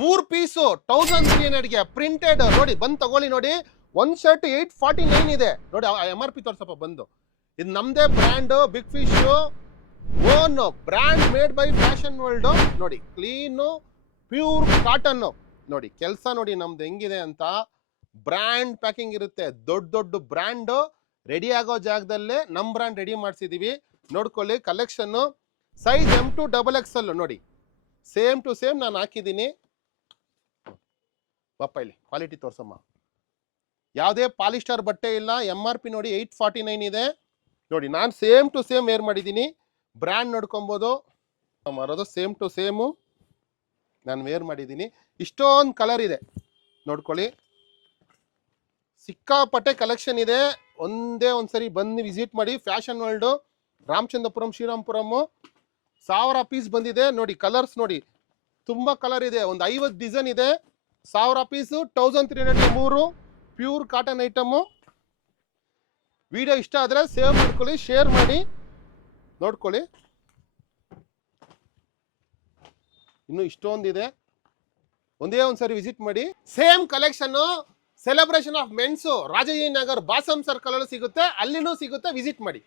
3 piece 1300ಗೆ printed ನೋಡಿ, ಬಂದು ತಗೊಳ್ಳಿ ನೋಡಿ. ಒಂದು ಶರ್ಟ್ 849 ಇದೆ ನೋಡಿ. MRP ತೋರ್ಸಪ್ಪ ಬಂದು. ಇದು ನಮ್ದೇ brand, Big Fish own brand made by Fashion World ನೋಡಿ. ಕ್ಲೀನು ಪ್ಯೂರ್ ಕಾಟನ್ ನೋಡಿ. ಕೆಲಸ ನೋಡಿ ನಮ್ದು ಹೆಂಗಿದೆ ಅಂತ. ಬ್ರ್ಯಾಂಡ್ ಪ್ಯಾಕಿಂಗ್ ಇರುತ್ತೆ, ದೊಡ್ಡ ದೊಡ್ಡ ಬ್ರ್ಯಾಂಡ್ ರೆಡಿ ಆಗೋ ಜಾಗದಲ್ಲೇ ನಮ್ಮ ಬ್ರ್ಯಾಂಡ್ ರೆಡಿ ಮಾಡಿಸಿದೀವಿ. ನೋಡ್ಕೊಳ್ಳಿ ಕಲೆಕ್ಷನ್. ಸೈಜ್ M2 XXL ನೋಡಿ, ಸೇಮ್ ಟು ಸೇಮ್ ನಾನು ಹಾಕಿದ್ದೀನಿ. ಪಾಪ ಇಲ್ಲಿ ಕ್ವಾಲಿಟಿ ತೋರ್ಸಮ್ಮ. ಯಾವುದೇ ಪಾಲಿಸ್ಟರ್ ಬಟ್ಟೆ ಇಲ್ಲ. MRP ನೋಡಿ 849 ಇದೆ ನೋಡಿ. ನಾನು ಸೇಮ್ ಟು ಸೇಮ್ ವೇರ್ ಮಾಡಿದ್ದೀನಿ. ಬ್ರ್ಯಾಂಡ್ ನೋಡ್ಕೊಬೋದು. ಮಾರೋದು ಸೇಮ್ ಟು ಸೇಮು ನಾನು ವೇರ್ ಮಾಡಿದ್ದೀನಿ. ಇಷ್ಟೊಂದು ಕಲರ್ ಇದೆ ನೋಡ್ಕೊಳ್ಳಿ. ಸಿಕ್ಕಾಪಟ್ಟೆ ಕಲೆಕ್ಷನ್ ಇದೆ. ಒಂದೇ ಒಂದ್ಸರಿ ಬಂದು ವಿಸಿಟ್ ಮಾಡಿ. Fashion world, Ramachandrapuram, Srirampuram. 1000 piece ಬಂದಿದೆ ನೋಡಿ. ಕಲರ್ಸ್ ನೋಡಿ, ತುಂಬ ಕಲರ್ ಇದೆ. ಒಂದು 50 ಡಿಸೈನ್ ಇದೆ. 1000 piece 1303 pure cotton item. Video ಇಷ್ಟ ಆದರೆ ಸೇವ್ ಮಾಡ್ಕೊಳ್ಳಿ, ಶೇರ್ ಮಾಡಿ, ನೋಡ್ಕೊಳ್ಳಿ. ಇನ್ನು ಇಷ್ಟೊಂದಿದೆ, ಒಂದೇ ಒಂದ್ಸರಿ ವಿಸಿಟ್ ಮಾಡಿ. Same collection celebration of men's Rajaji Nagar Bhashyam circle ಅಲ್ಲಿ ಸಿಗುತ್ತೆ, ಅಲ್ಲಿನೂ ಸಿಗುತ್ತೆ. ವಿಸಿಟ್ ಮಾಡಿ.